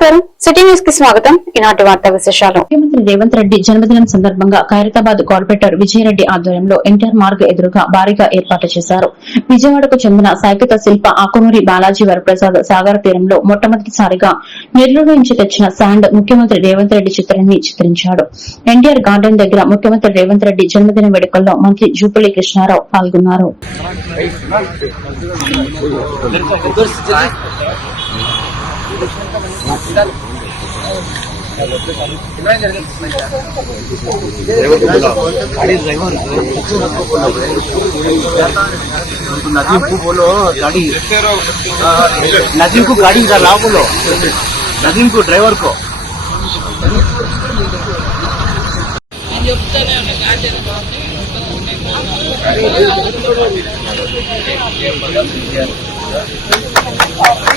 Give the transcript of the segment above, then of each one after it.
నమస్కారం. సిటీ న్యూస్కి స్వాగతం. ఈనాటి వార్తా విశేషాలు. ముఖ్యమంత్రి రేవంత్ రెడ్డి జన్మదినం సందర్భంగా ఖైరతాబాద్ కార్పొరేటర్ విజయరెడ్డి ఆధ్వర్యంలో ఎన్టీఆర్ మార్గ్ ఎదురుగా భారీగా ఏర్పాటు చేశారు. విజయవాడకు చెందిన సాహిత్య శిల్ప ఆకునూరి బాలాజీ వరప్రసాద్ సాగర్ తీరంలో మొట్టమొదటిసారిగా నెల్లూరు నుంచి తెచ్చిన శాండ్ ముఖ్యమంత్రి రేవంత్ రెడ్డి చిత్రాన్ని చిత్రించాడు. ఎన్టీఆర్ గార్డెన్ దగ్గర ముఖ్యమంత్రి రేవంత్ రెడ్డి జన్మదిన వేడుకల్లో మంత్రి జూపల్లి కృష్ణారావు పాల్గొన్నారు. नदीम को बोलो गाड़ी नदीम को गाड़ी इधर लाओ बोलो नदीम को ड्राइवर को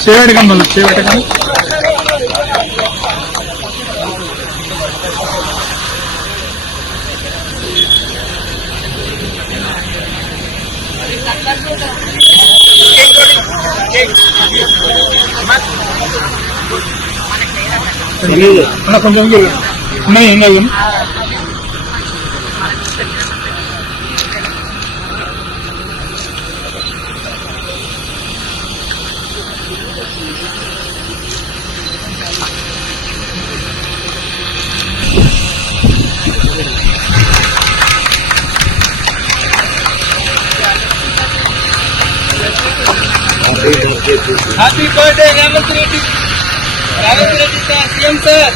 చేపెట్టకండి మళ్ళీ చేపెట్టకండి కొంచెం అన్న ఏం కాదు. Happy birthday Revanth Reddy Revanth Reddy sir CM sir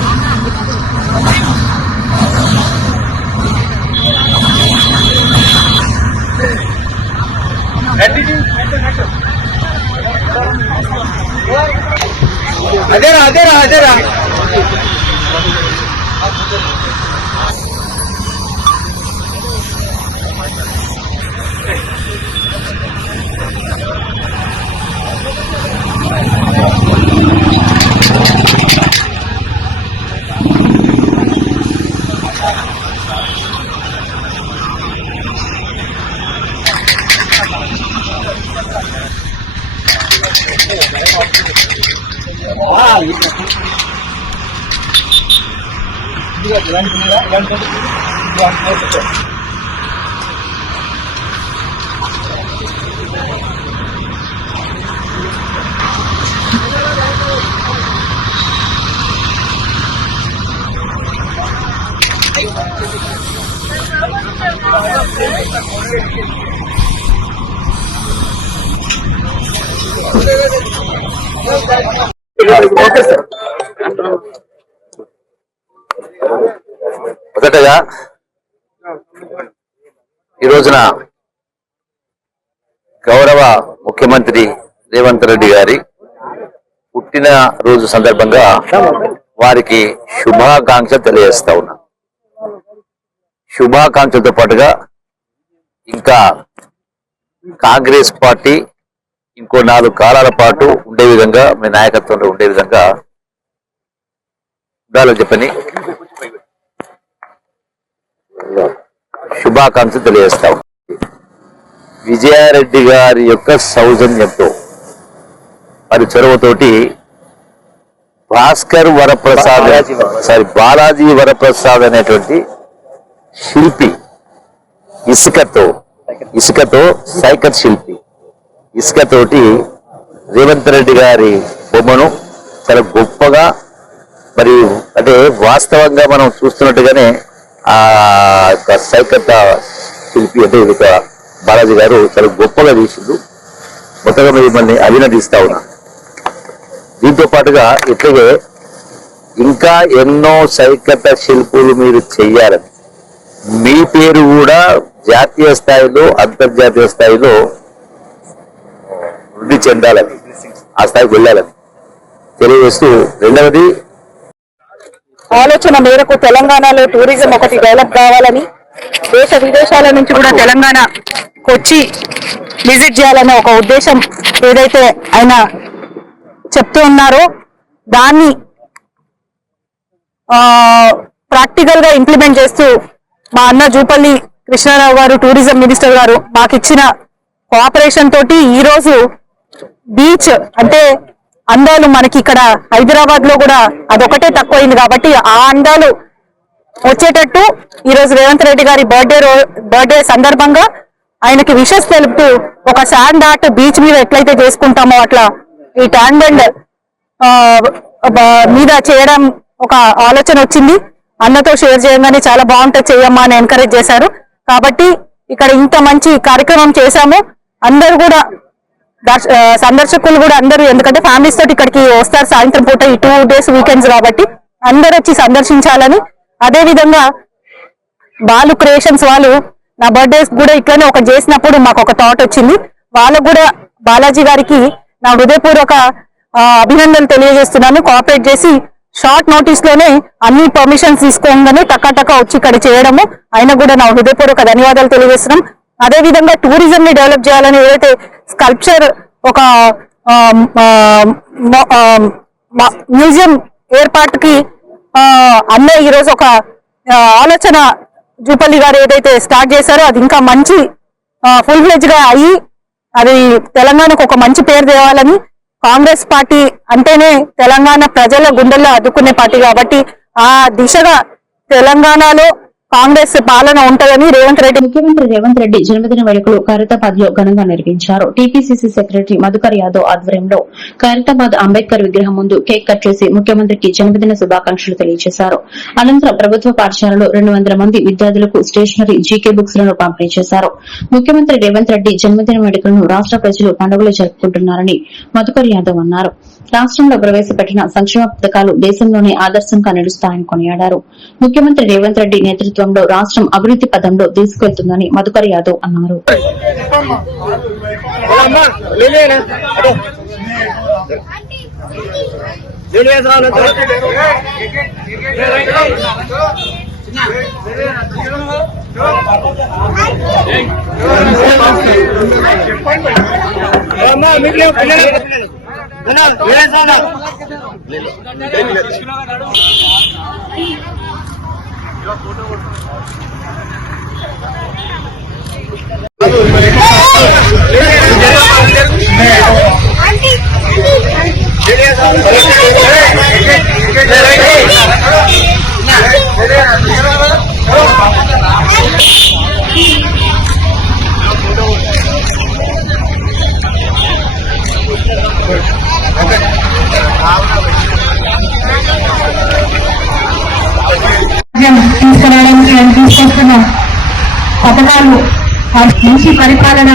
అదేరా అదేరా అదేరా మొదటగా ఈ రోజున గౌరవ ముఖ్యమంత్రి రేవంత్ రెడ్డి గారి పుట్టిన రోజు సందర్భంగా వారికి శుభాకాంక్షలు తెలియజేస్తా ఉన్నా. శుభాకాంక్షలతో పాటుగా ఇంకా కాంగ్రెస్ పార్టీ ఇంకో నాలుగు కాలాల పాటు ఉండే విధంగా మీ నాయకత్వంలో ఉండే విధంగా ఉండాలని చెప్పని శుభాకాంక్షలు తెలియజేస్తాం. విజయారెడ్డి గారి యొక్క సౌజన్యంతో మరి చొరవతోటి భాస్కర్ వరప్రసాద్ సారీ బాలాజీ వరప్రసాద్ అనేటువంటి శిల్పి ఇసుకతో ఇసుకతో సైకత్ శిల్పి. ఇసుకతోటి రేవంత్ రెడ్డి గారి బొమ్మను చాలా గొప్పగా మరి అంటే వాస్తవంగా మనం చూస్తున్నట్టుగానే ఆ యొక్క సైకత శిల్పి అంటే ఇది ఒక బాలాజీ గారు చాలా గొప్పగా తీసిండు మొత్తంగా మిమ్మల్ని అభినందిస్తా ఉన్నా. దీంతో పాటుగా ఇట్లాగే ఇంకా ఎన్నో సైకత శిల్పులు మీరు చెయ్యాలని. మీ పేరు కూడా జాతీయ స్థాయిలో అంతర్జాతీయ స్థాయిలో వృద్ధి చెందాలని ఆ స్థాయికి వెళ్ళాలని. తెలియజేస్తూ రెండవది ఆలోచన మేరకు తెలంగాణలో టూరిజం ఒకటి డెవలప్ కావాలని దేశ విదేశాల నుంచి కూడా తెలంగాణకు వచ్చి విజిట్ చేయాలనే ఒక ఉద్దేశం ఏదైతే ఆయన చెప్తూ ఉన్నారో దాన్ని ప్రాక్టికల్గా ఇంప్లిమెంట్ చేస్తూ మా అన్న జూపల్లి కృష్ణారావు గారు టూరిజం మినిస్టర్ గారు మాకు ఇచ్చిన కోఆపరేషన్ తోటి ఈ రోజు బీచ్ అంటే అందాలు మనకి ఇక్కడ హైదరాబాద్లో కూడా అదొకటే తక్కువైంది కాబట్టి ఆ అందాలు వచ్చేటట్టు ఈ రోజు రేవంత్ రెడ్డి గారి బర్త్డే బర్త్డే సందర్భంగా ఆయనకి విషెస్ తెలుపుతూ ఒక శాండ్ ఆర్ట్ బీచ్ మీద ఎట్లయితే చేసుకుంటామో అట్లా ఈ ట్యాండ్ అండ్ మీద చేయడం ఒక ఆలోచన వచ్చింది. అన్నతో షేర్ చేయగానే చాలా బాగుంటుంది చేయమ్మా అని ఎంకరేజ్ చేశారు. కాబట్టి ఇక్కడ ఇంత మంచి కార్యక్రమం చేశాము. అందరు కూడా సందర్శకులు కూడా అందరూ ఎందుకంటే ఫ్యామిలీస్ తోటి ఇక్కడికి వస్తారు సాయంత్రం పూట ఈ టూ డేస్ వీకెండ్స్ కాబట్టి అందరూ వచ్చి సందర్శించాలని. అదే విధంగా బాలు క్రియేషన్స్ వాళ్ళు నా బర్త్డేస్ కూడా ఇట్లనే ఒక చేసినప్పుడు మాకు ఒక థాట్ వచ్చింది. వాళ్ళకు కూడా బాలాజీ గారికి నా హృదయపూర్వక అభినందనలు తెలియజేస్తున్నాను. కోఆపరేట్ చేసి షార్ట్ నోటీస్లోనే అన్ని పర్మిషన్స్ తీసుకోగానే టక్కా టక్కా వచ్చి ఇక్కడ చేయడము. ఆయన కూడా నా హృదయపూర్వక ధన్యవాదాలు తెలియజేస్తున్నాం. అదే విధంగా టూరిజం ని డెవలప్ చేయాలని ఏదైతే స్కల్ప్చర్ ఒక మ్యూజియం ఏర్పాటుకి అన్నే ఈరోజు ఒక ఆలోచన జూపల్లి గారు ఏదైతే స్టార్ట్ చేశారో అది ఇంకా మంచి ఫుల్ ఫ్లెజ్గా అయ్యి అది తెలంగాణకు ఒక మంచి పేరు తేవాలని కాంగ్రెస్ పార్టీ అంటేనే తెలంగాణ ప్రజల గుండెల్లో అద్దుకునే పార్టీ కాబట్టి ఆ దిశగా తెలంగాణలో కాంగ్రెస్ పాలన ఉంటదని రేవంత్ రెడ్డి ముఖ్యమంత్రి రేవంత్ రెడ్డి జన్మదిన వేడుకలు ఖైరతాబాద్లో ఘనంగా నిర్వహించారు. టీపీసీసీ సెక్రటరీ మధుకర్ యాదవ్ ఆధ్వర్యంలో ఖైరతాబాద్ అంబేద్కర్ విగ్రహం ముందు కేక్ కట్ చేసి ముఖ్యమంత్రికి జన్మదిన శుభాకాంక్షలు తెలియజేశారు. అనంతరం ప్రభుత్వ పాఠశాలలో రెండు వందల మంది విద్యార్థులకు స్టేషనరీ జీకే బుక్స్లను పంపిణీ చేశారు. ముఖ్యమంత్రి రేవంత్ రెడ్డి జన్మదిన వేడుకలను రాష్ట ప్రజలు పండుగలు జరుపుకుంటున్నారని మధుకర్ యాదవ్ అన్నారు. రాష్టంలో ప్రవేశపెట్టిన సంక్షేమ పథకాలు దేశంలోనే ఆదర్శంగా నిలుస్తాయని కొనియాడారు. ముఖ్యమంత్రి రేవంత్ రెడ్డి నేతృత్వంలో రాష్టం అభివృద్ది పదంలో తీసుకెళ్తుందని మధుకర్ యాదవ్ అన్నారు. ఫోటో రాజ్యం తీసుకురావడానికి మేము తీసుకొస్తున్న పథకాలు మంచి పరిపాలన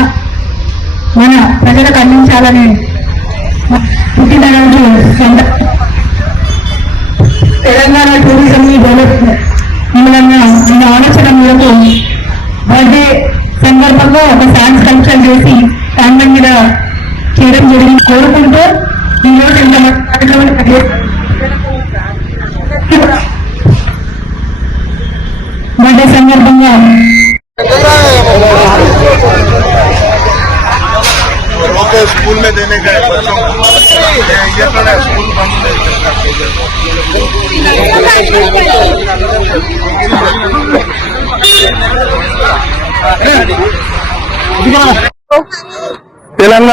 మన ప్రజలకు అందించాలని పుట్టినరోజు సంద- తెలంగాణ టూరిజం ని మూలంగా ఆయన ఆలోచన మేరకు బర్త్డే సందర్భంగా ఒక డాన్స్ కల్చర్ చేసి ట్యాంక్ మీద చేయడం జరిగింది. కోరుకుంటూ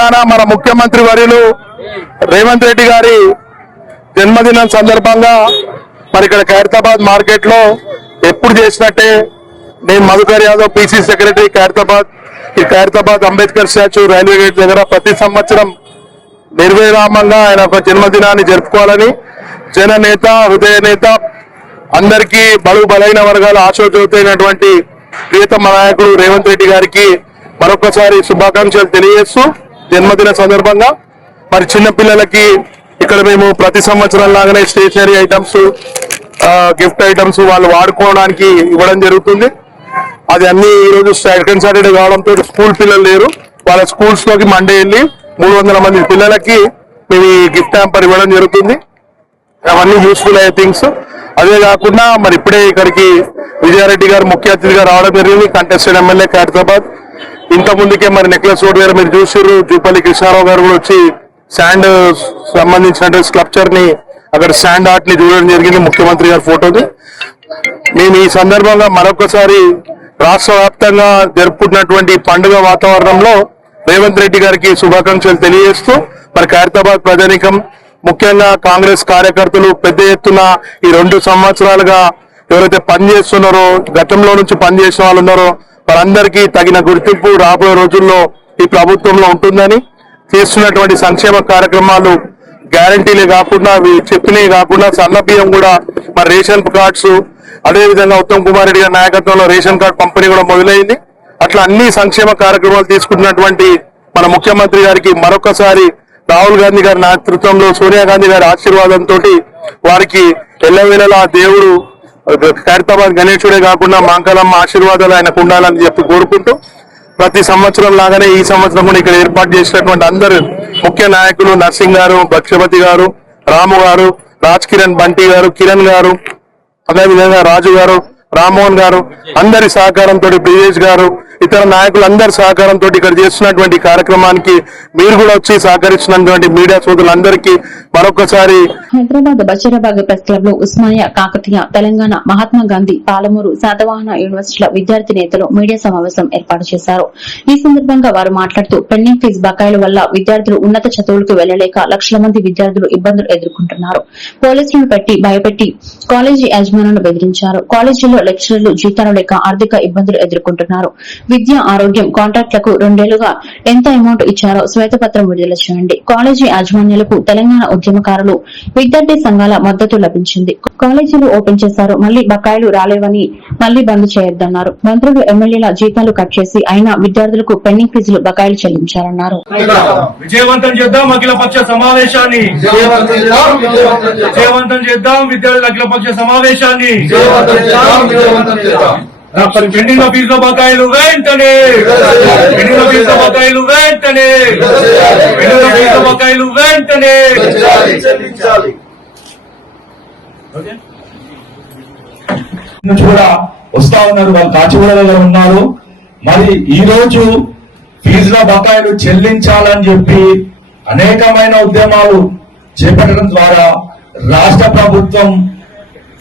తెలంగాణ మన ముఖ్యమంత్రి వర్యులు రేవంత్ రెడ్డి గారి జన్మదినం సందర్భంగా మరి ఇక్కడ ఖైరతాబాద్ మార్కెట్లో ఎప్పుడు చేసినట్టే నేను మధుకర్ యాదవ్ పీసీ సెక్రటరీ ఖైరతాబాద్ ఈ Khairatabad Ambedkar statue railway gate దగ్గర ప్రతి సంవత్సరం నిర్విరామంగా ఆయన ఒక జన్మదినాన్ని జరుపుకోవాలని జన నేత హృదయ నేత అందరికీ బడుగు బలైన వర్గాల ఆశోచవుతైనటువంటి ప్రియతమ నాయకుడు రేవంత్ రెడ్డి గారికి మరొకసారి శుభాకాంక్షలు తెలియజేస్తూ జన్మదిన సందర్భంగా మరి చిన్న పిల్లలకి ఇక్కడ మేము ప్రతి సంవత్సరం లాగానే స్టేషనరీ ఐటమ్స్ గిఫ్ట్ ఐటమ్స్ వాళ్ళు వాడుకోవడానికి ఇవ్వడం జరుగుతుంది. అది అన్ని ఈరోజు సెకండ్ సాటర్డే కావడంతో స్కూల్ పిల్లలు లేరు. వాళ్ళ స్కూల్స్లోకి మండే వెళ్ళి మూడు వందల మంది పిల్లలకి మేము ఈ గిఫ్ట్ హ్యాంపర్ ఇవ్వడం జరుగుతుంది. అవన్నీ యూస్ఫుల్ అయ్యే థింగ్స్. అదే కాకుండా మరి ఇప్పుడే ఇక్కడికి విజయారెడ్డి గారు ముఖ్య అతిథిగా రావడం జరిగింది. Contested MLA Khairatabad. ఇంత ముందుకే మరి నెక్లెస్ రోడ్ గారు మీరు చూసారు జూపల్లి కృష్ణారావు గారు కూడా వచ్చి శాండ్ సంబంధించిన స్కల్ప్చర్ని అక్కడ శాండ్ ఆర్ట్ని చూడడం జరిగింది ముఖ్యమంత్రి గారి ఫోటోని. మేము ఈ సందర్భంగా మరొకసారి రాష్ట్ర వ్యాప్తంగా జరుపుకుంటున్నటువంటి పండుగ వాతావరణంలో రేవంత్ రెడ్డి గారికి శుభాకాంక్షలు తెలియజేస్తూ మరి ఖైరతాబాద్ ప్రజానికం ముఖ్యంగా కాంగ్రెస్ కార్యకర్తలు పెద్ద ఎత్తున ఈ రెండు సంవత్సరాలుగా ఎవరైతే పనిచేస్తున్నారో గతంలో నుంచి పనిచేసిన వాళ్ళు ఉన్నారో వారందరికీ తగిన గుర్తింపు రాబోయే రోజుల్లో ఈ ప్రభుత్వంలో ఉంటుందని చేస్తున్నటువంటి సంక్షేమ కార్యక్రమాలు గ్యారంటీలే కాకుండా అవి చెప్పినవి కాకుండా సన్న బియ్యం కూడా మరి రేషన్ కార్డ్స్ అదే విధంగా ఉత్తమ్ కుమార్ రెడ్డి గారి నాయకత్వంలో రేషన్ కార్డ్ పంపిణీ కూడా మొదలైంది. అట్లా అన్ని సంక్షేమ కార్యక్రమాలు తీసుకుంటున్నటువంటి మన ముఖ్యమంత్రి గారికి మరొకసారి రాహుల్ గాంధీ గారి నేతృత్వంలో సోనియా గాంధీ గారి ఆశీర్వాదంతో వారికి ఎల్లవేళలా దేవుడు ఖైరతాబాద్ గణేశుడే కాకుండా మాంకలమ్మ ఆశీర్వాదాలు ఆయనకు ఉండాలని చెప్పి కోరుకుంటూ ప్రతి సంవత్సరం లాగానే ఈ సంవత్సరం కూడా ఇక్కడ ఏర్పాటు చేసినటువంటి అందరు ముఖ్య నాయకులు నర్సింగ్ గారు భక్షపతి గారు రాము గారు రాజ్ కిరణ్ బంటి గారు కిరణ్ గారు అదేవిధంగా రాజు గారు రామ్మోహన్ గారు అందరి సహకారంతో బ్రిజేష్ గారు ఇతర నాయకులు అందరి సహకారంతో ఇక్కడ చేస్తున్నటువంటి కార్యక్రమానికి మీరు కూడా వచ్చి సహకరిస్తున్నటువంటి మీడియా సోదరులందరికీ మరొకసారి హైదరాబాద్ బషీరాబాద్ ప్రెస్ క్లబ్లో ఉస్మానియా కాకతీయ తెలంగాణ మహాత్మా గాంధీ పాలమూరు శాతవాహన యూనివర్సిటీల విద్యార్థి నేతలు మీడియా సమావేశం ఏర్పాటు చేశారు. ఈ సందర్భంగా వారు మాట్లాడుతూ పెండింగ్ ఫీజు బకాయిల వల్ల విద్యార్థులు ఉన్నత చదువులకు వెళ్ళలేక లక్షల మంది విద్యార్థులు ఇబ్బందులు ఎదుర్కొంటున్నారు. పోలీసులను పెట్టి భయపెట్టి కాలేజీ యాజమాన్యాలను బెదిరించారు. కాలేజీలో లెక్చరర్లు జీతాలు లేక ఆర్థిక ఇబ్బందులు ఎదుర్కొంటున్నారు. విద్య ఆరోగ్యం కాంట్రాక్టులకు రెండేళ్ళుగా ఎంత అమౌంట్ ఇచ్చారో శ్వేతపత్రం విడుదల చేయండి. కాలేజీ యాజమాన్యాలకు తెలంగాణ ఉద్యమకారులు విద్యార్థి సంఘాల మద్దతు లభించింది. కాలేజీలు ఓపెన్ చేశారు మళ్ళీ బకాయిలు రాలేవని మళ్ళీ బంద్ చేయొద్దన్నారు. మంత్రులు ఎమ్మెల్యేల జీతాలు కట్ చేసి అయినా విద్యార్థులకు పెండింగ్ ఫీజులు బకాయిలు చెల్లించారన్నారు. విజయవంతం చేద్దాం అఖిలపక్ష సమావేశాన్ని. విజయవంతం చేద్దాం విద్యార్థుల అఖిలపక్ష సమావేశాన్ని. పెండింగ్ ఫీజుల బకాయిలు వెంటనే. పెండింగ్ ఫీజుల బకాయిలు వెంటనే. పెండింగ్ ఫీజుల బకాయిలు వెంటనే. నుంచి కూడా వస్తా ఉన్నారు వాళ్ళు కాచిగూడలో ఉన్నారు. మరి ఈ రోజు ఫీజుల బకాయిలు చెల్లించాలని చెప్పి అనేకమైన ఉద్యమాలు చేపట్టడం ద్వారా రాష్ట్ర ప్రభుత్వం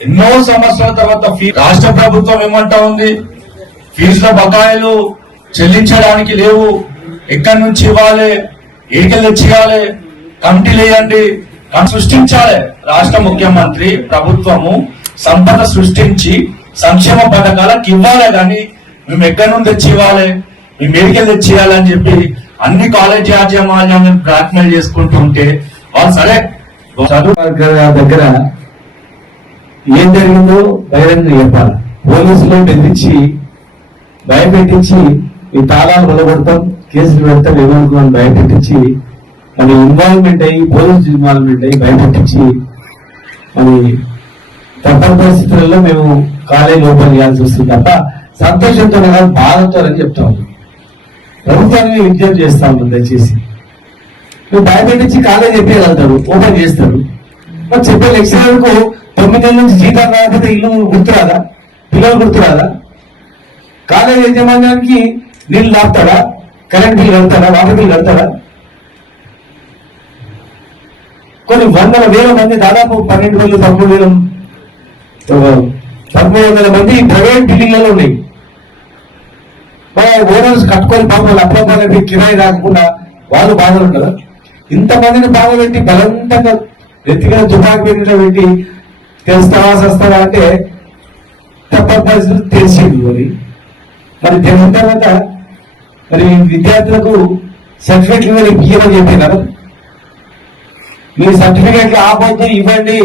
ఎన్నో సంవత్సరాల తర్వాత ఫీ- రాష్ట్ర ప్రభుత్వం ఏమంటా ఉంది? ఫీజుల బకాయిలు చెల్లించడానికి లేవు. ఎక్కడి నుంచి ఇవ్వాలి? ఏకెళ్ళి తెచ్చి ఇవ్వాలి కమిటీలు వేయండి కానీ సృష్టించాలి. రాష్ట్ర ముఖ్యమంత్రి ప్రభుత్వము సంపద సృష్టించి సంక్షేమ పథకాలకు ఇవ్వాలి కానీ మేము ఎక్కడి నుండి తెచ్చి ఇవ్వాలి మేము ఏడికెళ్ళి తెచ్చి అని చెప్పి అన్ని కాలేజ్ యాజమాన్యాన్ని బ్లాక్మెయిల్ చేసుకుంటూ ఉంటే వాళ్ళు సరే. చదువు దగ్గర ఏం జరిగిందో బహిరంగ చెప్పాలి. పోలీసులు బెదిరించి భయపెట్టించి ఈ తాళాలు మొదలుపెడతాం కేసులు పెడతాం అని భయపెట్టించి మరి ఇన్వాల్వ్మెంట్ అయ్యి పోలీస్ ఇన్వాల్వ్మెంట్ అయ్యి భయపెట్టించి మరి తప్పని పరిస్థితులలో మేము కాలేజ్ ఓపెన్ చేయాల్సి వస్తుంది తప్ప సంతోషంతో కాదు బాధతో అని చెప్తా ఉన్నాం. ప్రభుత్వాన్ని విజ్ఞప్తి చేస్తా ఉన్నాం దయచేసి. నువ్వు భయపెట్టించి కాలేజ్ చెప్పేయగలుగుతాడు ఓపెన్ చేస్తారు మరి చెప్పే లెక్చరర్కు తొమ్మిది నుంచి జీతాలు రాకపోతే ఇల్లు గుర్తురాదా? పిల్లలు గుర్తురాదా? కాలేజ్ యజమాన్యానికి నీళ్ళు లాపుతాడా? కరెంట్ బిల్ కడతాడా? వాటర్ బిల్ కడతాడా? కొన్ని వందల వేల మంది దాదాపు పన్నెండు వేలు పదమూడు వేల పదమూడు వందల మంది ప్రైవేట్ బిల్డింగ్లలో ఉన్నాయి. మరి ఓనర్స్ కట్టుకొని పాపం అప్పుడప్పుడు కిరాయి రాకుండా వాళ్ళు బాధలు కదా ఇంతమందిని బాధ పెట్టి బలవంతంగా ఎత్తిగా తుపాకి పెట్టిన పెట్టి తెలుస్తావా సస్తావా అంటే తప్ప పరిస్థితులు తెలిసింది మరి. మరి తెలిసిన తర్వాత మరి విద్యార్థులకు సర్టిఫికెట్లు మీరు ఇవ్వమని చెప్పినారు మీ సర్టిఫికెట్లు ఆపొద్దు ఇవ్వండి.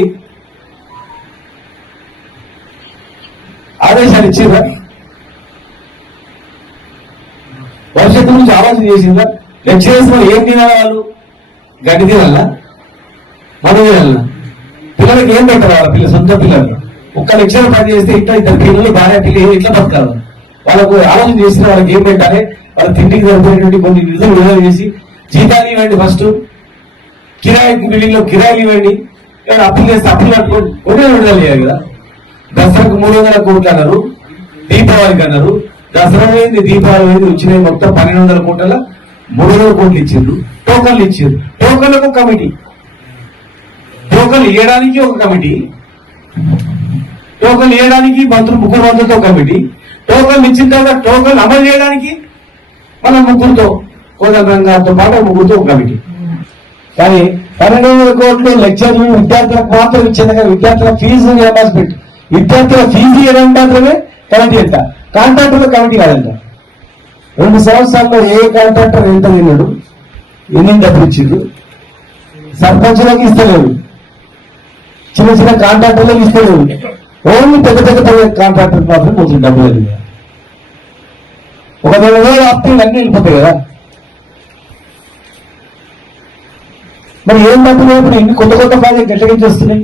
ఆదేశాలు ఇచ్చిందా భవిష్యత్తు గురించి ఆలోచన చేసిందా? లెక్చరర్స్ వాళ్ళు ఏం తినాలి వాళ్ళు? గడ్డి తినాలా? మనం తినాలా? పిల్లలకి ఏం పెట్టాలి వాళ్ళ పిల్లలు? సొంత పిల్లలు. ఒక్క లెక్చర్ పని చేస్తే ఇట్లా ఇద్దరు పిల్లలు భార్య పిల్లలు ఎట్లా బతకాలి? వాళ్ళకు ఆలోచన చేస్తే వాళ్ళకి ఏం పెట్టాలి? వాళ్ళ తిండికి సరిపోయేటువంటి కొన్ని నిధులు విడుదల చేసి జీతాలు ఇవ్వండి ఫస్ట్ కిరాయి బిల్డింగ్లో కిరాయిలు ఇవ్వండి. అప్పులు చేస్తే అప్పులు కట్టుకోండి ఒకే విడుదల చేయాలి కదా. దసరాకు మూడు వందల కోట్లు అన్నారు. దీపావళికి అన్నారు. దసరా పోయింది దీపావళి పోయింది వచ్చినాయి మొత్తం పన్నెండు వందల కోట్ల మూడు వందల కోట్లు ఇచ్చిండ్రు. టోకన్లు ఇచ్చిండ్రు. టోకన్లకు కమిటీ. టోకన్లు ఇవ్వడానికి ఒక కమిటీ. టోకన్లు ఇవ్వడానికి మంత్రులు ముగ్గురు మంత్రులతో కమిటీ. టోకన్లు ఇచ్చిన తర్వాత టోకన్లు అమలు చేయడానికి మన ముగ్గురుతో కోదండ పాటు ముగ్గురుతో ఒక కమిటీ. కానీ పన్నెండు వందల కోట్లు లెక్చర్లు విద్యార్థులకు మాత్రం ఇచ్చింది కానీ విద్యార్థుల ఫీజు రియంబర్స్మెంట్ విద్యార్థుల ఫీజు ఇవ్వడం మాత్రమే కమిటీ ఎంత కాంట్రాక్టర్ కమిటీ కాదంట. రెండు సంవత్సరాల్లో ఏ కాంట్రాక్టర్ ఎంత తిన్నాడు? ఎన్ని డబ్బులు ఇచ్చిండు? సర్పంచులకు ఇస్తలేవు చిన్న చిన్న కాంట్రాక్టర్లకు ఇస్తలేవు ఓన్లీ పెద్ద పెద్ద పెద్ద కాంట్రాక్టర్ మాత్రం కొంచెం డబ్బులు వెళ్ళినాయి. ఒక నెల రోజులు ఆపితే అన్నీ వెళ్ళిపోతాయి కదా. మరి ఏం డబ్బులు ఇప్పుడు? ఇన్ని కొత్త కొత్త ప్రాజెక్ట్ ఎట్లగించి వస్తున్నాయి?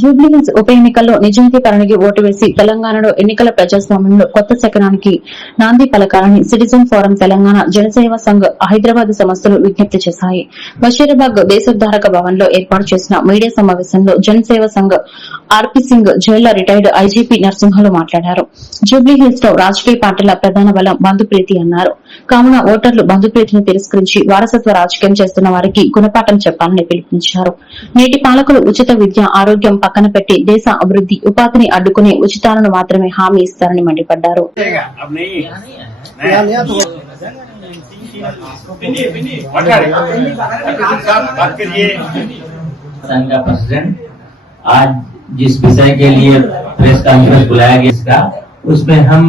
జూబ్లీహిల్స్ ఉప ఎన్నికల్లో నిజాయితీ పరణికి ఓటు వేసి తెలంగాణలో ఎన్నికల ప్రజాస్వామ్యంలో కొత్త శకనానికి నాంది పలకాలని సిటిజన్ ఫోరం తెలంగాణ జనసేవ సంఘ్ హైదరాబాద్ సంస్థలు విజ్ఞప్తి చేశాయి. బషీరాబాద్ దేశోద్ధారక భవన్లో ఏర్పాటు చేసిన మీడియా సమావేశంలో జనసేవ సంఘ్ ఆర్పీ సింగ్ జైళ్ళ రిటైర్డ్ ఐజీపీ నరసింహలు మాట్లాడారు. జూబ్లీహిల్స్లో రాజకీయ పార్టీల ప్రధాన బలం బంధుప్రీతి అన్నారు. కావున ఓటర్లు బంధుప్రీతిని తిరస్కరించి వారసత్వ రాజకీయం చేస్తున్న వారికి గుణపాఠం చెప్పాలని పిలుపునిచ్చారు. నేటి పాలకులు ఉచిత విద్య ఆరోగ్యం పక్కన పెట్టి దేశ అభివృద్ది ఉపాధిని అడ్డుకునే ఉచితాలను మాత్రమే హామీ ఇస్తారని మండిపడ్డారు संघ का प्रेसिडेंट आज जिस विषय के लिए प्रेस कॉन्फ्रेंस बुलाया गया इसका उसमें हम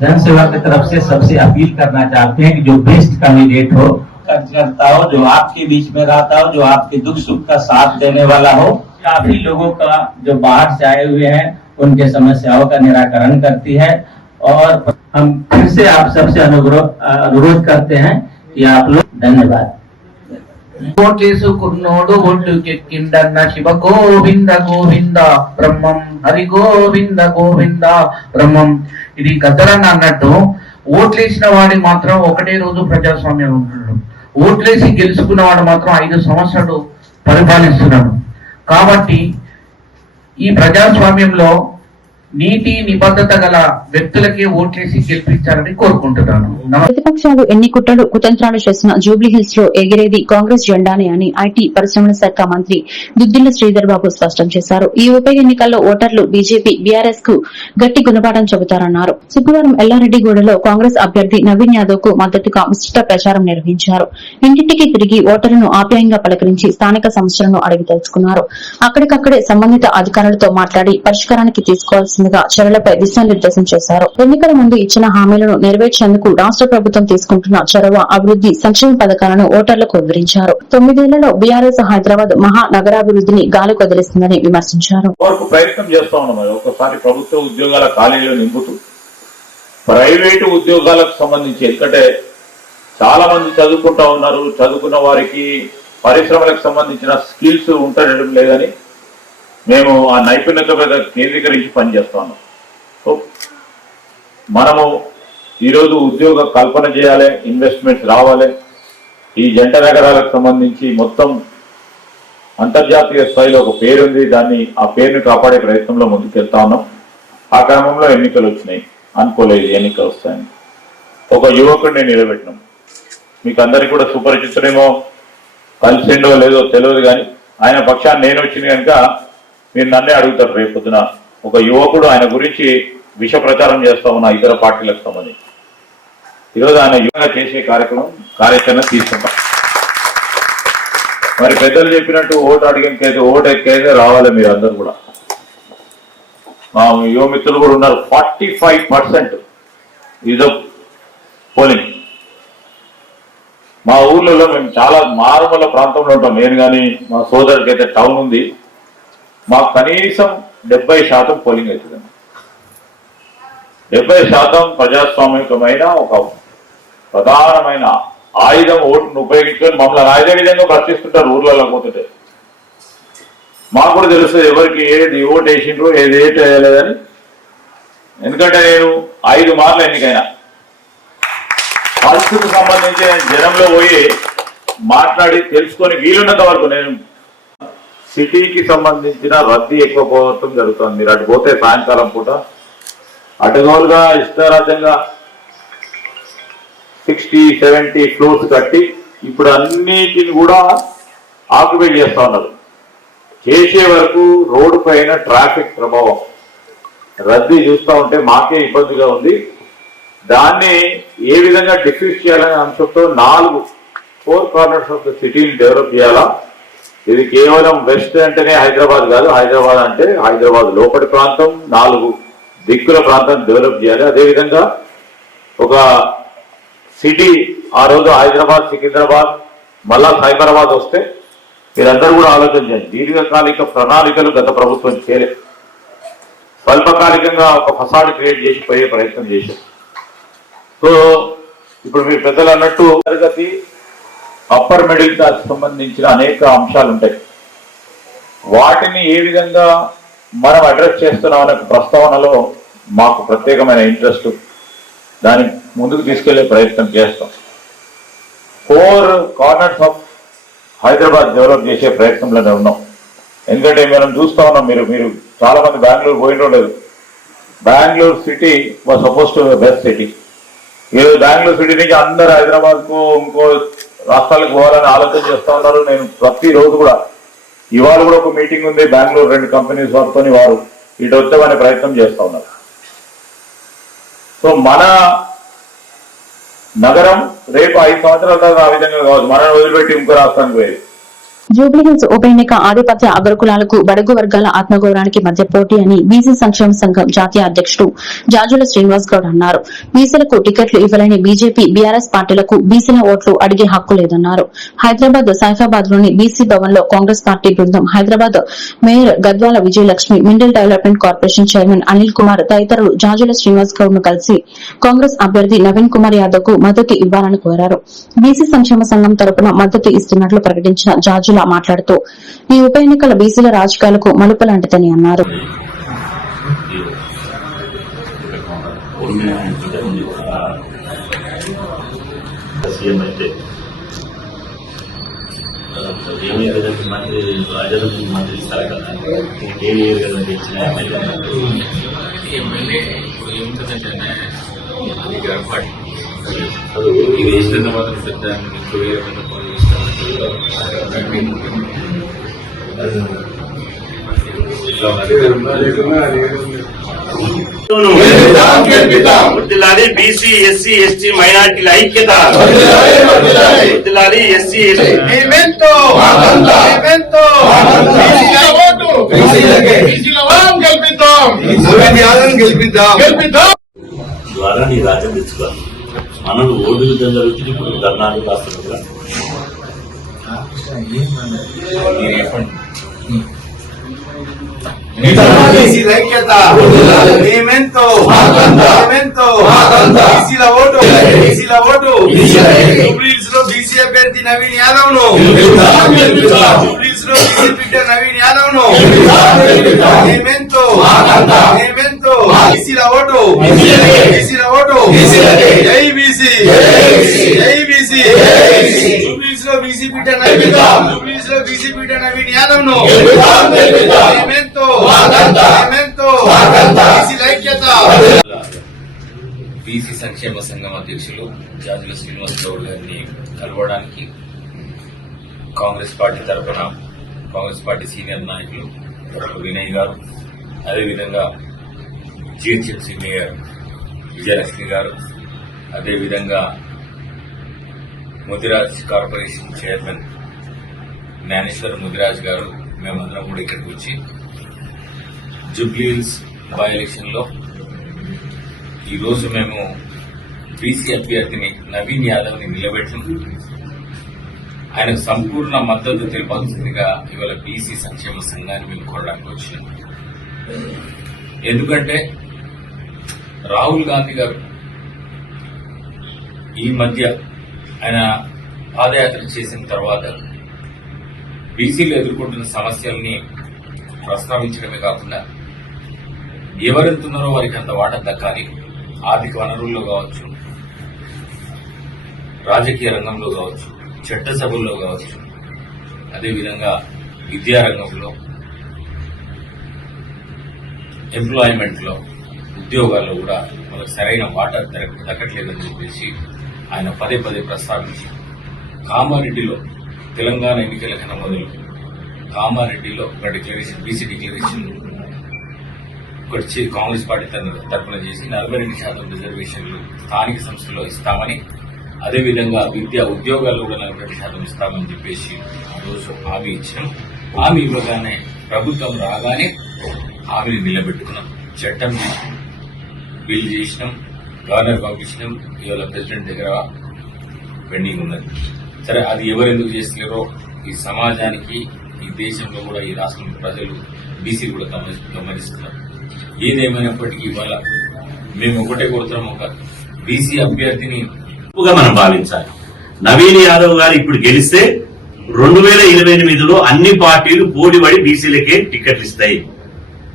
जन सेवा की तरफ से सबसे अपील करना चाहते हैं कि जो बेस्ट कैंडिडेट हो कार्यकर्ता हो जो आपके बीच में रहता हो जो आपके दुख सुख का साथ देने वाला हो काफी लोगों का जो बाहर से आए हुए हैं उनके समस्याओं का निराकरण करती है और हम फिर से आप सबसे अनुरोध अनुरोध करते हैं कि आप लोग धन्यवाद ఓటేసుకున్నోడు ఒడ్డుకెక్కిండన్న శివ గోవింద గోవింద బ్రహ్మం హరి గోవింద గోవింద బ్రహ్మం ఇది గద్దరన్న అన్నట్టు ఓట్లేసిన వాడి మాత్రం ఒకటే రోజు ప్రజాస్వామ్యం ఉంటున్నాడు ఓట్లేసి గెలుచుకున్నవాడు మాత్రం ఐదు సంవత్సరాలు పరిపాలిస్తున్నాడు కాబట్టి ఈ ప్రజాస్వామ్యంలో నీతి నిబద్ధత గల వ్యక్తులకే ఓట్లేసి గెలిపించాలని కోరుకుంటున్నాను. ప్రతిపక్షాలు ఎన్ని కుట్రలు కుతంత్రాలు చేసిన జూబ్లీహిల్స్లో ఎగిరేది కాంగ్రెస్ జెండానే అని ఐటీ పరిశ్రమల శాఖ మంత్రి దుద్దిల్ల శ్రీధర్ బాబు స్పష్టం చేశారు. ఈ ఉప ఎన్నికల్లో ఓటర్లు బీజేపీ బీఆర్ఎస్కు గట్టి గుణపాఠం చెబుతారన్నారు. శుక్రవారం ఎల్లారెడ్డిగూడలో కాంగ్రెస్ అభ్యర్థి నవీన్ యాదవ్కు మద్దతుగా విస్తృత ప్రచారం నిర్వహించారు. ఇంటింటికి తిరిగి ఓటర్లను ఆప్యాయంగా పలకరించి స్థానిక సమస్యలను అడిగి తెలుసుకున్నారు. అక్కడికక్కడే సంబంధిత అధికారులతో మాట్లాడి పరిష్కారానికి తీసుకోవాల్సిందిగా చర్యలపై దిశానిర్దేశం చేశారు. ఎన్నికల ముందు ఇచ్చిన హామీలను నెరవేర్చేందుకు రాష్ట్ర ప్రభుత్వం తీసుకుంటున్న చొరవ అభివృద్ది సంక్షేమ పథకాలను ఓటర్లకు వివరించారు. తొమ్మిదేళ్ళలో బీఆర్ఎస్ హైదరాబాద్ మహా నగరాభివృద్ధిని గాలి కొదిలిస్తుందని విమర్శించారు. వరకు ప్రయత్నం చేస్తా ఉన్నాం ఒకసారి ప్రభుత్వ ఉద్యోగాల ఖాళీలు నింపుతూ ప్రైవేటు ఉద్యోగాలకు సంబంధించి ఎందుకంటే చాలా మంది చదువుకుంటా ఉన్నారు. చదువుకున్న వారికి పరిశ్రమలకు సంబంధించిన స్కిల్స్ ఉండడం లేదని మేము ఆ నైపుణ్యత మీద కేంద్రీకరించి పనిచేస్తా సో మనము ఈరోజు ఉద్యోగ కల్పన చేయాలి ఇన్వెస్ట్మెంట్స్ రావాలి. ఈ జంట నగరాలకు సంబంధించి మొత్తం అంతర్జాతీయ స్థాయిలో ఒక పేరుంది దాన్ని ఆ పేరుని కాపాడే ప్రయత్నంలో ముందుకెళ్తా ఉన్నాం. ఆ క్రమంలో ఎన్నికలు వచ్చినాయి. అనుకోలేదు ఎన్నికలు వస్తాయని. ఒక యువకుడిని నిలబెట్టినాం. మీకు అందరికి కూడా సుపరిచితుడేమో కలిసిండో లేదో తెలియదు కానీ ఆయన పక్షాన్ని నేను వచ్చింది కనుక మీరు నన్నే అడుగుతారు రేపు పొద్దున. ఒక యువకుడు ఆయన గురించి విష ప్రచారం చేస్తా ఉన్న ఇతర పార్టీలకు సంబంధించి. ఈరోజు ఆయన యువగా చేసే కార్యక్రమం కార్యాచరణ తీసుకుంటాం. మరి పెద్దలు చెప్పినట్టు ఓటు అడిగినకైతే ఓటు ఎక్కైతే రావాలి మీరు అందరు కూడా. మా యువ మిత్రులు కూడా ఉన్నారు. ఫార్టీ ఫైవ్ పర్సెంట్ ఇదో పోలింగ్. మా ఊర్లలో మేము చాలా మారుమూల ప్రాంతంలో ఉంటాం. నేను కానీ మా సోదరుడికి అయితే టౌన్ ఉంది. మాకు కనీసం డెబ్బై శాతం పోలింగ్ అవుతుందండి డెబ్బై శాతం ప్రజాస్వామికమైన ఒక ప్రధానమైన ఆయుధం ఓటును ఉపయోగించుకొని మమ్మల్ని అదే విధంగా ప్రశ్నిస్తుంటారు ఊర్లలో పోతుంటే. మాకు కూడా తెలుస్తుంది ఎవరికి ఏది ఓటు వేసిండ్రు ఏది ఏటి వేయలేదని ఎందుకంటే నేను ఐదు మార్లు ఎన్నికైనా. పరిస్థితికి సంబంధించి నేను జనంలో పోయి మాట్లాడి తెలుసుకొని వీలున్నంత వరకు నేను సిటీకి సంబంధించిన రద్దీ ఎక్కువ పోవటం జరుగుతుంది. మీరు అటు పోతే సాయంకాలం పూట అటుగోలుగా ఇష్టారాజ్యంగా సిక్స్టీ సెవెంటీ ఫ్లోర్స్ కట్టి ఇప్పుడు అన్నిటిని కూడా ఆక్యుపై చేస్తూ ఉన్నారు. చేసే వరకు రోడ్డు పైన ట్రాఫిక్ ప్రభావం. రద్దీ చూస్తూ ఉంటే మాకే ఇబ్బందిగా ఉంది. దాన్ని ఏ విధంగా డిఫ్యూజ్ చేయాలనే అంశంతో నాలుగు ఫోర్ కార్నర్స్ ఆఫ్ ద సిటీని డెవలప్ చేయాలా? ఇది కేవలం వెస్ట్ అంటేనే హైదరాబాద్ కాదు. హైదరాబాద్ అంటే హైదరాబాద్ లోపలి ప్రాంతం నాలుగు దిక్కుల ప్రాంతం డెవలప్ చేయాలి. అదేవిధంగా ఒక సిటీ ఆ రోజు హైదరాబాద్ సికింద్రాబాద్ మళ్ళా సైబరాబాద్ వస్తే మీరందరూ కూడా ఆలోచించండి దీర్ఘకాలిక ప్రణాళికలు గత ప్రభుత్వం చేయలేదు. స్వల్పకాలికంగా ఒక ఫసాడ్ క్రియేట్ చేసి పోయే ప్రయత్నం చేశారు. సో ఇప్పుడు మీరు పెద్దలు అన్నట్టు తరగతి అప్పర్ మిడిల్ క్లాస్ సంబంధించిన అనేక అంశాలు ఉంటాయి. వాటిని ఏ విధంగా మనం అడ్రస్ చేస్తున్నాం అనే ప్రస్తావనలో మాకు ప్రత్యేకమైన ఇంట్రెస్ట్. దాన్ని ముందుకు తీసుకెళ్ళే ప్రయత్నం చేస్తాం. Four corners of Hyderabad develop చేసే ప్రయత్నంలోనే ఉన్నాం. ఎందుకంటే మనం చూస్తా ఉన్నాం మీరు మీరు చాలా మంది బెంగళూరు పోయిన లేదు Bengaluru city was suppose to best city ఈరోజు బెంగళూరు సిటీ నుంచి అందరు హైదరాబాద్కు ఇంకో రాష్ట్రాలకు పోవాలని ఆలోచన చేస్తా ఉన్నారు. నేను ప్రతిరోజు కూడా ఇవాళ కూడా ఒక మీటింగ్ ఉంది. బెంగళూరు రెండు కంపెనీస్ వారితో వారు ఇటు వచ్చామనే ప్రయత్నం చేస్తూ ఉన్నారు. సో మన నగరం రేపు ఐదు సంవత్సరాల తర్వాత ఆ విధంగా కావచ్చు. మనల్ని వదిలిపెట్టి ఇంకో రాష్ట్రానికి పోయేది. జూబ్లీహిల్స్ ఉప ఎన్నిక ఆధిపత్య అగ్రకులాలకు బడుగు వర్గాల ఆత్మగౌరవానికి మధ్య పోటీ అని బీసీ సంక్షేమ సంఘం జాతీయ అధ్యక్షుడు జాజుల శ్రీనివాస్ గౌడ్ అన్నారు. బీసీలకు టికెట్లు ఇవ్వలేని బీజేపీ బీఆర్ఎస్ పార్టీలకు బీసీల ఓట్లు అడిగే హక్కు లేదన్నారు. హైదరాబాద్ సైఫాబాద్లోని బీసీ భవన్లో కాంగ్రెస్ పార్టీ బృందం Hyderabad mayor Gadwala Vijayalakshmi మిండల్ development corporation chairman Anil Kumar తదితరులు జాజుల శ్రీనివాస్ గౌడ్ను కలిసి కాంగ్రెస్ అభ్యర్థి నవీన్ కుమార్ యాదవ్కు మద్దతు ఇవ్వాలని కోరారు. బీసీ సంక్షేమ సంఘం తరపున మద్దతు ఇస్తున్నట్లు ప్రకటించిన జాజుల మాట్లాడుతూ ఈ ఉప ఎన్నికల బీసీల రాజకీయాలకు మలుపు లాంటిదని అన్నారు సీఎం మంత్రి రాజధాని మంత్రి ఇస్తారు కదా ఇచ్చిన ఎమ్మెల్యే ఏముంటుందంటే అది ఇది వేసిన తర్వాత పెద్ద ఇంకో వేరే పెద్ద పనులు వర్ధిల్లాలి బీసీ ఎస్సీ ఎస్టీ మైనార్టీల ఐక్యత. వర్ధిల్లాలి ఎస్సీ ఎస్టీ. ద్వారా నీ రాజ్యం తెచ్చుకోవాలి. మనల్ని ఓటు జరుగుతుంది ఇప్పుడు ధర్నాలు రాస్తున్నారు. మీరు చెప్పండి మేమెంతో. మేమెంతో. బీసీల ఓటు. బీసీల ఓటు. జూబ్లీస్లో బీసీ అభ్యర్థి నవీన్ యాదవ్ను జూబ్లీస్లో బీసీ నవీన్ యాదవ్ను మేమెంతో. మేమెంతో బీసీల ఓటు. బీసీల ఓటు. జై బీసీ నవీన్ నవీన్ యాదవ్ను సంక్షేమ సంఘం అధ్యక్షులు జాజుల శ్రీనివాస్ గౌడ్ గారిని కలవడానికి కాంగ్రెస్ పార్టీ తరఫున కాంగ్రెస్ పార్టీ సీనియర్ నాయకులు వినయ్ గారు అదేవిధంగా జిహెచ్ఎంసీ మేయర్ విజయలక్ష్మి గారు అదేవిధంగా ముదిరాజ్ కార్పొరేషన్ చైర్మన్ జ్ఞానేశ్వర్ ముదిరాజ్ గారు మేమందరం కూడా ఇక్కడికి వచ్చి జూబ్లీహిల్స్ బై ఎలక్షన్లో ఈరోజు మేము బీసీ అభ్యర్థిని నవీన్ యాదవ్ని నిలబెట్టడం నిలబెట్టి. ఆయనకు సంపూర్ణ మద్దతు తెలిపాల్సిందిగా ఇవాళ బీసీ సంక్షేమ సంఘాన్ని మేము కోరడానికి వచ్చినాం ఎందుకంటే రాహుల్ గాంధీ గారు ఈ మధ్య ఆయన పాదయాత్ర చేసిన తర్వాత బీసీలు ఎదుర్కొంటున్న సమస్యల్ని ప్రస్తావించడమే కాకుండా ఎవరెంతున్నారో వారికి అంత వాట దక్కాలి. ఆర్థిక వనరుల్లో కావచ్చు రాజకీయ రంగంలో కావచ్చు చట్టసభల్లో కావచ్చు అదేవిధంగా విద్యారంగంలో ఎంప్లాయ్మెంట్లో ఉద్యోగాల్లో కూడా వాళ్ళకి సరైన వాటా దక్కట్లేదని చెప్పేసి ఆయన పదే పదే ప్రస్తావించారు. కామారెడ్డిలో తెలంగాణ ఎన్నికల కన్నా మొదలు. కామారెడ్డిలో ఒక డిక్లరేషన్ బీసీ డిక్లరేషన్ ఒకటి కాంగ్రెస్ పార్టీ తన తరఫున చేసి నలభై రెండు శాతం రిజర్వేషన్లు స్థానిక సంస్థల్లో ఇస్తామని అదేవిధంగా విద్యా ఉద్యోగాల్లో కూడా నలభై రెండు శాతం ఇస్తామని చెప్పేసి ఆ రోజు హామీ ఇచ్చినాం హామీ ఇవ్వగానే ప్రభుత్వం రాగానే హామీని నిలబెట్టుకున్నాం. చట్టం చేసినాం. బిల్ చేసినాం. గవర్నర్ పంపించడం ఇవాళ ప్రెసిడెంట్ దగ్గర పెండింగ్ ఉన్నది. సరే అది ఎవరెందుకు చేస్తలేరో ఈ సమాజానికి ఈ దేశంలో కూడా ఈ రాష్ట్రం ప్రజలు బీసీ కూడా గమని- గమనిస్తున్నారు. ఏదేమైనప్పటికీ ఇవాళ మేము ఒకటే కోరుతున్నాం ఒక బీసీ అభ్యర్థిని మనం భావించాలి. నవీన్ యాదవ్ గారు ఇప్పుడు గెలిస్తే రెండు వేల ఇరవై ఎనిమిదిలో అన్ని పార్టీలు పోటీపడి బీసీలకే టికెట్లు ఇస్తాయి.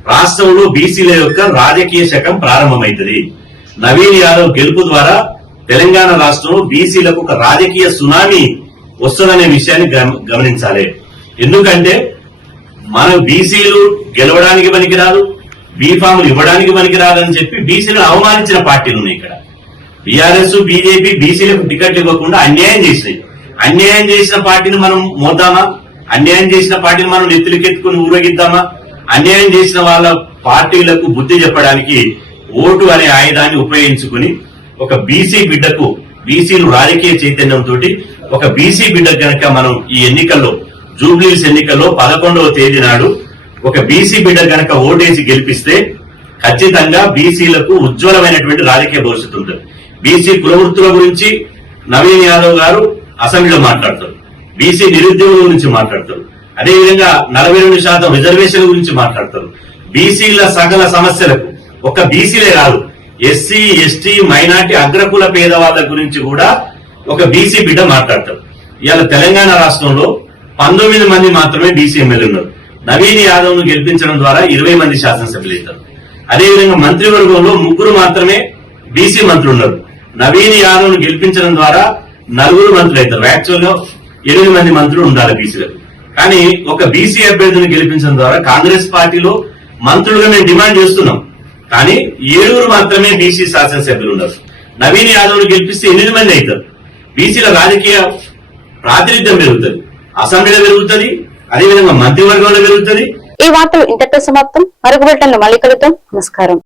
రాష్ట్రంలో బీసీల యొక్క రాజకీయ శకం ప్రారంభమైతుంది నవీన్ యాదవ్ గెలుపు ద్వారా తెలంగాణ రాష్ట్రంలో బీసీలకు ఒక రాజకీయ సునామీ వస్తుందనే విషయాన్ని గమనించాలి. ఎందుకంటే మన బీసీలు గెలవడానికి పనికిరాదు బీఫాములు ఇవ్వడానికి పనికిరాదని చెప్పి బీసీలను అవమానించిన పార్టీలు ఉన్నాయి ఇక్కడ. బీఆర్ఎస్ బీజేపీ బీసీలకు టికెట్ ఇవ్వకుండా అన్యాయం చేసినాయి. అన్యాయం చేసిన పార్టీని మనం మోద్దామా? అన్యాయం చేసిన పార్టీని మనం నెత్తులకెత్తుకుని ఊరేగిద్దామా? అన్యాయం చేసిన వాళ్ళ పార్టీలకు బుద్ధి చెప్పడానికి ఓటు అనే ఆయుధాన్ని ఉపయోగించుకుని ఒక బీసీ బిడ్డకు బీసీలు రాజకీయ చైతన్యంతో ఒక బీసీ బిడ్డ గనక మనం ఈ ఎన్నికల్లో జూబ్లీస్ ఎన్నికల్లో పదకొండవ తేదీ నాడు ఒక బీసీ బిడ్డ గనక ఓటేసి గెలిపిస్తే ఖచ్చితంగా బీసీలకు ఉజ్వలమైనటువంటి రాజకీయ భవిష్యత్తు ఉంటుంది. బీసీ కులవృత్తుల గురించి నవీన్ యాదవ్ గారు అసెంబ్లీలో మాట్లాడతారు. బీసీ నిరుద్యోగుల గురించి మాట్లాడతారు. అదేవిధంగా నలభై రెండు శాతం రిజర్వేషన్ గురించి మాట్లాడతారు. బీసీల సకల సమస్యలకు ఒక్క బీసీలే కాదు. ఎస్సీ ఎస్టీ మైనార్టీ అగ్రకుల పేదవాళ్ళ గురించి కూడా ఒక బీసీ బిడ్డ మాట్లాడతారు ఇవాళ తెలంగాణ రాష్ట్రంలో పంతొమ్మిది మంది మాత్రమే బీసీ ఎమ్మెల్యే ఉన్నారు. నవీన్ యాదవ్ను గెలిపించడం ద్వారా ఇరవై మంది శాసనసభ్యులు అవుతారు. అదేవిధంగా మంత్రివర్గంలో ముగ్గురు మాత్రమే బీసీ మంత్రులు ఉన్నారు. నవీన్ యాదవ్ను గెలిపించడం ద్వారా నలుగురు మంత్రులు అవుతారు. యాక్చువల్గా ఎనిమిది మంది మంత్రులు ఉండాలి బీసీలకు కానీ ఒక బీసీ అభ్యర్థిని గెలిపించడం ద్వారా కాంగ్రెస్ పార్టీలో మంత్రులుగా మేము డిమాండ్ చేస్తున్నాం. కానీ ఏడుగురు మాత్రమే బీసీ శాసనసభ్యులు ఉన్నారు నవీన్ యాదవ్ను గెలిపిస్తే ఎనిమిది మంది అవుతారు. బీసీల రాజకీయ ప్రాతినిధ్యం పెరుగుతుంది. అసెంబ్లీలో పెరుగుతుంది అదేవిధంగా మంత్రివర్గంలో పెరుగుతుంది. ఈ వార్తలు ఇంతటితో సమాప్తం. మరొక బిడ్డలను మళ్ళీ కలుగుతాం నమస్కారం.